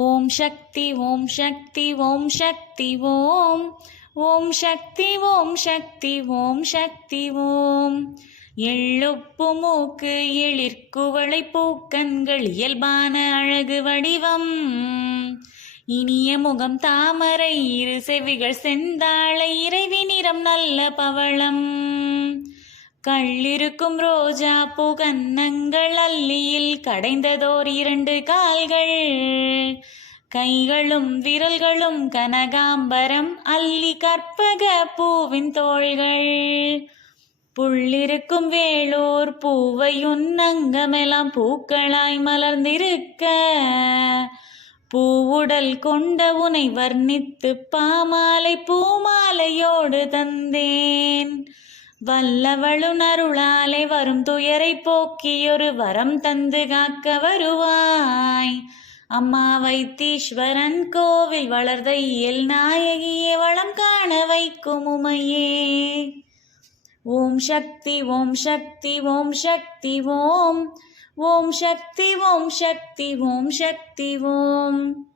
ஓம் சக்தி ஓம் சக்தி ஓம் சக்தி ஓம். ஓம் சக்தி ஓம் சக்தி ஓம் சக்தி ஓம். எள்ளுப்பு மூக்கு எழிற்குவளை பூக்கண்கள் இயல்பான அழகு வடிவம். இனிய முகம் தாமரை இரு செவிகள் செந்தாழை இறைவி நிறம் நல்ல பவளம். கள்ளிருக்கும் ரோஜா பூ கன்னங்கள் அல்லியில் கடைந்ததோர் இரண்டு கால்கள். கைகளும் விரல்களும் கனகாம்பரம் அல்லி கற்பக பூவின் தோள்கள். புள்ளிருக்கும் வேளூர் பூவையுன் அங்கமெல்லாம் பூக்களாய் மலர்ந்திருக்க. பூவுடல் கொண்ட உனை வர்ணித்து பாமாலை பூமாலையோடு தந்தேன். வல்லவளுணருளாலே வரும் துயரை போக்கியொரு வரம் தந்து காக்க வருவாய். அம்மா வைத்தீஸ்வரன் கோவில் வளர்ந்த இயல் நாயகியே வளம் காண வைக்கும் உமையே. ஓம் சக்தி ஓம் சக்தி ஓம் சக்தி ஓம். ஓம் சக்தி ஓம் சக்தி ஓம் சக்தி ஓம்.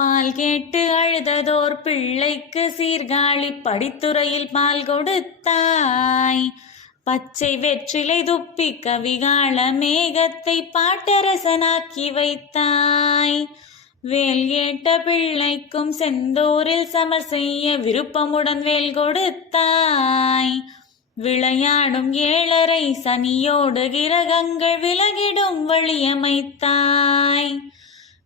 பால் கேட்டு அழுததோர் பிள்ளைக்கு சீர்காழி படித்துறையில் பால் கொடுத்தாய். பச்சை வெற்றிலை துப்பி கவிகால மேகத்தை பாட்டரசனாக்கி வைத்தாய். வேல் கேட்ட பிள்ளைக்கும் செந்தூரில் சமர் செய்ய விருப்பமுடன் வேல் கொடுத்தாய். விளையாடும் ஏழரை சனியோடு கிரகங்கள் விலகிடும் வழியமைத்தாய்.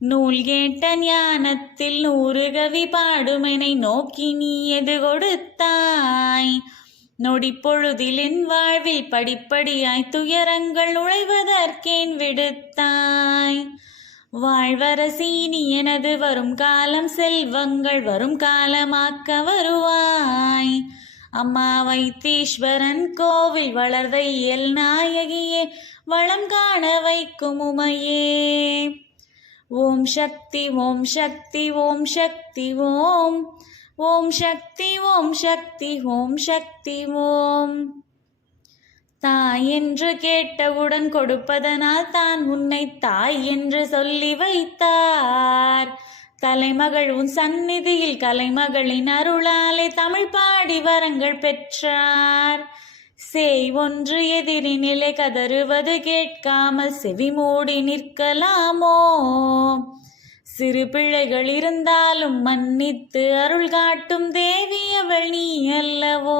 நூல் கேட்ட ஞானத்தில் நூறு கவி பாடுமெனை நோக்கி நீ எது கொடுத்தாய்? நொடி பொழுதில் என் வாழ்வில் படிப்படியாய் துயரங்கள் நுழைவதற்கேன் விடுத்தாய். வாழ்வரசீனி எனது வரும் காலம் செல்வங்கள் வரும் காலமாக்க வருவாய். அம்மா வைத்தீஸ்வரன் கோவில் வளர்ந்த இயல் நாயகியே வளம் காண வைக்கும் உமையே. ஓம் சக்தி ஓம் சக்தி ஓம் சக்தி ஓம். ஓம் சக்தி ஓம் சக்தி ஓம் சக்தி ஓம். தாய் என்று கேட்டவுடன் கொடுப்பதனால் தான் உன்னை தாய் என்று சொல்லி வைத்தார். கலைமகள் உன் சந்நிதியில் கலைமகளின் அருளாலே தமிழ் பாடி வரங்கள் பெற்றார். செய் ஒன்று நிலை கதறுவது கேட்காமல் செவி மூடி நிற்கலாமோ? சிறு பிள்ளைகள் இருந்தாலும் மன்னித்து அருள் காட்டும் தேவி அவள் நீ அல்லவோ?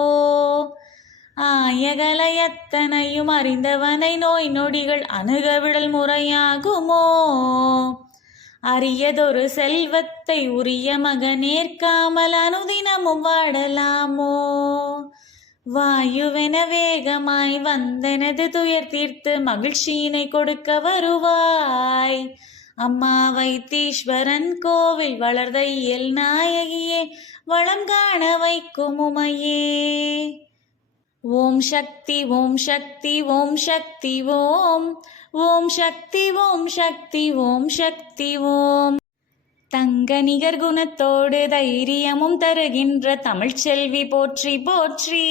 ஆயகலை அத்தனையும் அறிந்தவனை நோய் நொடிகள் அணுகவிடல் முறையாகுமோ? அரியதொரு செல்வத்தை உரிய மகனேற்காமல் அனுதினமும் வாடலாமோ வாயுவென வேகமாய் வந்தனது துயர் தீர்த்து மகிழ்ச்சியினை கொடுக்க வருவாய் அம்மா வைத்தீஸ்வரன் கோவில் வளர்ந்த இயல் நாயகியே வளம் காண வைக்கும் உமையே ஓம் சக்தி ஓம் சக்தி ஓம் சக்தி ஓம் ஓம் சக்தி ஓம் சக்தி ஓம் சக்தி ஓம் தங்க நிகர் குணத்தோடு தைரியமும் தருகின்ற தமிழ்ச்செல்வி போற்றி போற்றி.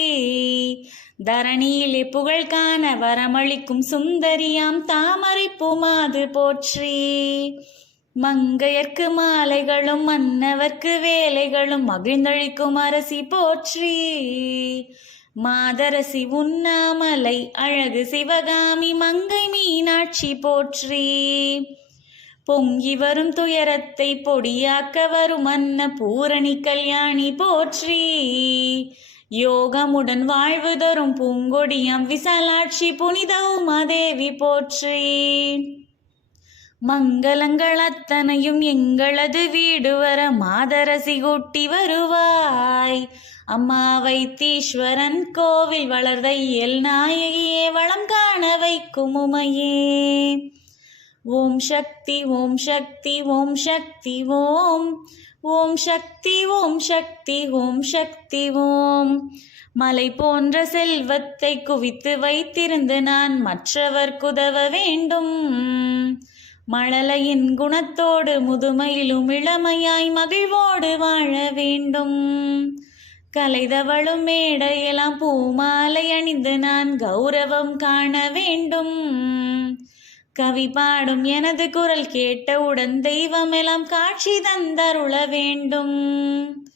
தரணியிலே புகழ் காண வரமளிக்கும் சுந்தரியாம் தாமரை பூமாது போற்றி. மங்கையர்க்கு மாலைகளும் மன்னவர்க்கு வேலைகளும் மகிழ்ந்தழிக்கும் அரசி போற்றி. மாதரசி உண்ணாமலை அழகு சிவகாமி மங்கை மீனாட்சி போற்றி. பொங்கி வரும் துயரத்தை பொடியாக்க வரும் அன்ன பூரணி கல்யாணி போற்றி. யோகமுடன் வாழ்வு தரும் பூங்கொடியம் விசாலாட்சி புனித உமாதேவி போற்றி. மங்களங்கள் அத்தனையும் எங்களது வீடு வர மாதரசி கூட்டி வருவாய். அம்மா வைத்தீஸ்வரன் கோவில் வளர்ந்த நாயகியே வளம் காண வைக்கும் உமையே. ஓம் சக்தி ஓம் சக்தி ஓம் சக்தி ஓம். ஓம் சக்தி ஓம் சக்தி ஓம் சக்தி ஓம். மலை போன்ற செல்வத்தை குவித்து வைத்திருந்து நான் மற்றவர் குதவ வேண்டும். மழலையின் குணத்தோடு முதுமையிலும் இளமையாய் மகிழ்வோடு வாழ வேண்டும். கலைதவளும் மேடையெல்லாம் பூமாலை அணிந்து நான் கௌரவம் காண வேண்டும். கவி பாடும் எனது குரல் கேட்டவுடன் தெய்வமெல்லாம் காட்சி தந்தருள வேண்டும்.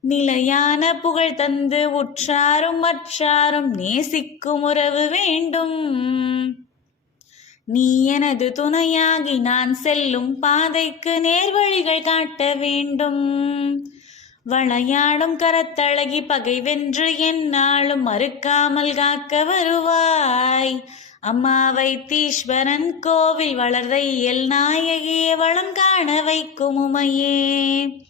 நிலையான புகழ் தந்து உற்றாரும் மற்றாரும் நேசிக்கும் உறவு வேண்டும். நீ எனது துணையாகி நான் செல்லும் பாதைக்கு நேர்வழிகள் காட்ட வேண்டும். வளையாடும் கரத்தழகி பகை வென்று என்னாலும் மறுக்காமல் காக்க வருவாய். அம்மா வைத்தீஸ்வரன் கோவில் வளர்தையல் நாயகியே வளம் காண வைக்கும் உமையே.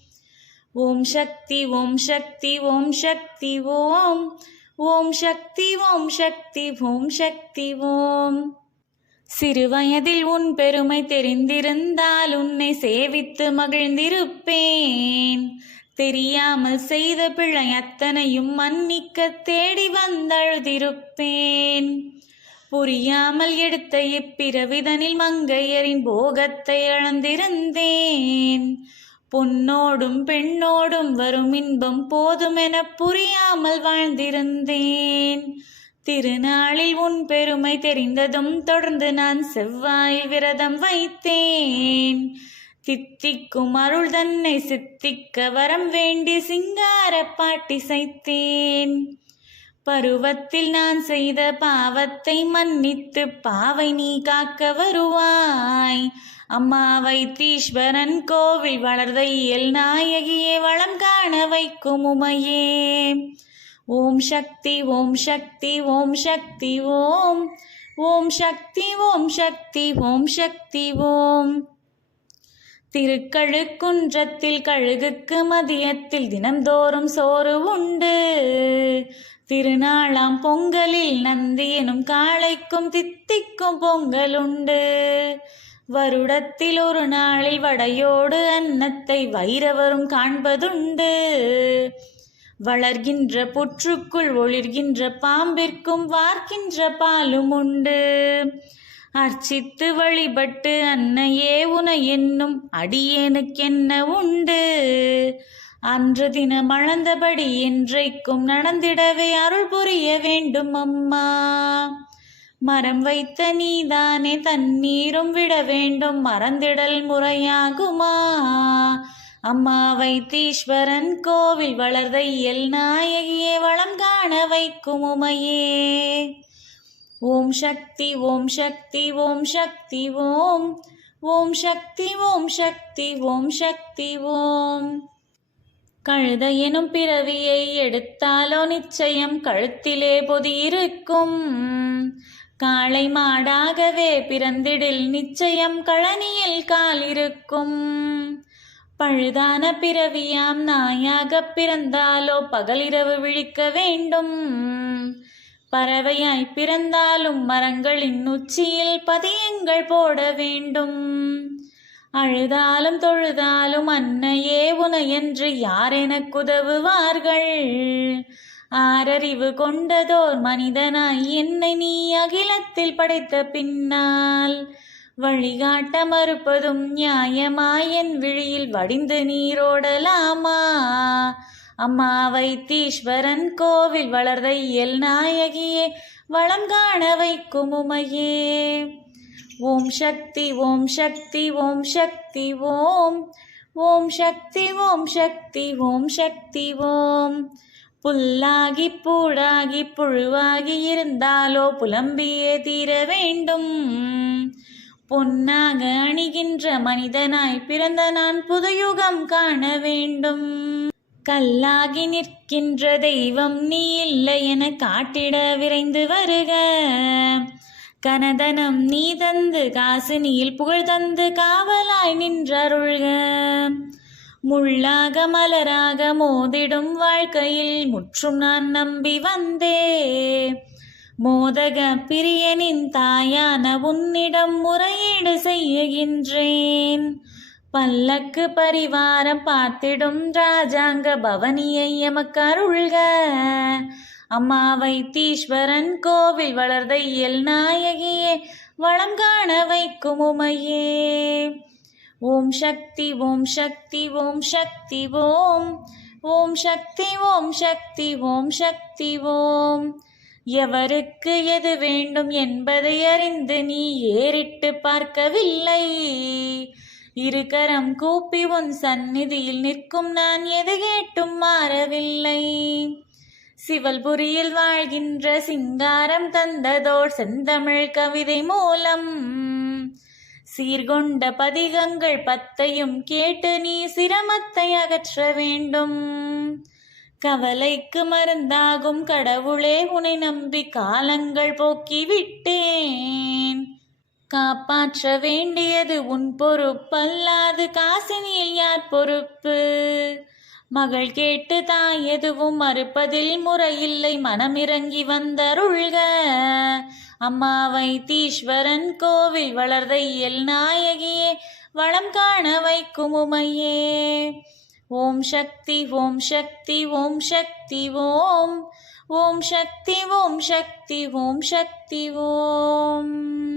ஓம் சக்தி ஓம் சக்தி ஓம் சக்தி ஓம். ஓம் சக்தி ஓம் சக்தி ஓம் சக்தி ஓம். சிறுவயதில் உன் பெருமை தெரிந்திருந்தால் உன்னை சேவித்து மகிழ்ந்திருப்பேன். தெரியாமல் செய்த பிழை அத்தனையும் மன்னிக்க தேடி வந்தழுதிருப்பேன். புரியாமல் எடுத்த இப்பிறவிதனில் மங்கையரின் போகத்தை இழந்திருந்தேன் பொன்னோடும் பெண்ணோடும் வரும் இன்பம் போதுமென புரியாமல் வாழ்ந்திருந்தேன். திருநாளில் உன் பெருமை தெரிந்ததும் தொடர்ந்து நான் செவ்வாய் விரதம் வைத்தேன். தித்திக்கும் அருள் தன்னை சித்திக்க வரம் வேண்டி சிங்கார பாட்டி சைத்தேன். பருவத்தில் நான் செய்த பாவத்தை மன்னித்து பாவை நீ காக்க வருவாய். அம்மா வைத்தீஸ்வரன் கோவில் வளர்தையல் நாயகியே வளம் காண வைக்கும் உமையே. ஓம் சக்தி ஓம் சக்தி ஓம் சக்தி ஓம். ஓம் சக்தி ஓம் சக்தி ஓம் சக்தி ஓம். திருக்கழுக்குன்றத்தில் கழுகுக்கு மதியத்தில் தினம்தோறும் சோறு உண்டு. திருநாளாம் பொங்கலில் நந்தி எனும் காளைக்கும் தித்திக்கும் பொங்கல் உண்டு வருடத்தில் ஒரு நாளில் வடையோடு அன்னத்தை வைரவரும் காண்பதுண்டு. வளர்கின்ற புற்றுக்குள் ஒளிர்கின்ற பாம்பிற்கும் வார்க்கின்ற பாலும் உண்டு. அர்ச்சித்து வழிபட்டு அன்னையே உன என்னும் அடியேனுக்கென்ன உண்டு? அன்று தினம் அளந்தபடி என்றைக்கும் நடந்திடவே அருள் புரிய வேண்டும் அம்மா. மரம் வைத்த நீதானே தண்ணீரும் விட வேண்டும் மறந்திடல் முறையாகுமா? அம்மா வைத்தீஸ்வரன் கோவில் வளர்தையல் நாயகியே வளம் காண வைக்கும் உமையே. ஓம் சக்தி ஓம் சக்தி ஓம் சக்தி ஓம். ஓம் சக்தி ஓம் சக்தி ஓம் சக்தி ஓம். கழுத எனும் பிறவியை எடுத்தாலோ நிச்சயம் கழுத்திலே பொதி இருக்கும் காளை மாடாகவே பிறந்திடில் நிச்சயம் கழனியில் கால் இருக்கும். பழுதான பிறவியாம் நாயாக பிறந்தாலோ பகலிரவு விழிக்க வேண்டும். பறவையாய் பிறந்தாலும் மரங்களின் உச்சியில் பதியங்கள் போட வேண்டும். அழுதாலும் தொழுதாலும் அன்னையே உன என்று யார் எனக்கு உதவுவார்கள் ஆரறிவு கொண்டதோர் மனிதனாய் என்னை நீ அகிலத்தில் படைத்த பின்னால் வழிகாட்ட மறுப்பதும் நியாயமாயன் விழியில் வடிந்து நீரோடலாமா? அம்மா வைத்தீஸ்வரன் கோவில் வளர்தையல் நாயகியே வளம் காண வைக்கும் உமையே. ஓம் சக்தி ஓம் சக்தி ஓம் சக்தி ஓம். ஓம் சக்தி ஓம் சக்தி ஓம் சக்தி ஓம். புல்லாகி பூடாகி புழுவாகி இருந்தாலோ புலம்பியே தீர வேண்டும். பொன்னாக அணிகின்ற மனிதனாய் பிறந்த நான் புதுயுகம் காண வேண்டும். கல்லாகி நிற்கின்ற தெய்வம் நீ இல்லை என காட்டிட விரைந்து வருக. கனதனம் நீ தந்து காசு நீல் புகழ் தந்து காவலாய் நின்றருள்க. முள்ளாக மலராக மோதிடும் வாழ்க்கையில் முற்றும் நான் நம்பி வந்தே. மோதக பிரியனின் தாயான உன்னிடம் முறையீடு செய்யுகின்றேன் பல்லக்கு பரிவாரம் பார்த்திடும் ராஜாங்க பவனியை எமக்கு அருள்க. அம்மா வைத்தீஸ்வரன் கோவில் வளர்ந்த இயல் நாயகியே வளம் காண வைக்கும் உமையே. ஓம் சக்தி ஓம் சக்தி ஓம் சக்தி ஓம். ஓம் சக்தி ஓம் சக்தி ஓம் சக்தி ஓம். எவருக்கு எது வேண்டும் என்பதை அறிந்து நீ ஏறிட்டு பார்க்கவில்லை. இருகரம் கூப்பி உன் சந்நிதியில் நிற்கும் நான் எது கேட்டும் மாறவில்லை. சிவல்புரியில் வாழ்கின்ற சிங்காரம் தந்ததோர் செந்தமிழ் கவிதை மூலம். சீர்கொண்ட பதிகங்கள் பத்தையும் கேட்டு நீ சிரமத்தை அகற்ற வேண்டும். கவலைக்கு மருந்தாகும் கடவுளே உனை நம்பி காலங்கள் போக்கி விட்டேன் காப்பாற்ற வேண்டியது உன் பொறுப்பல்லாது காசினியில் யார் பொறுப்பு? மகள் கேட்டு தாய் எதுவும் மறுப்பதில் முறையில்லை. மனமிறங்கி வந்தருள்க. அம்மா வைத்தீஸ்வரன் கோவில் வளர்தையல் நாயகியே வளம் காண வைக்கும் உமையே. ஓம் சக்தி ஓம் சக்தி ஓம் சக்தி ஓம். ஓம் சக்தி ஓம் சக்தி ஓம் சக்தி ஓம்.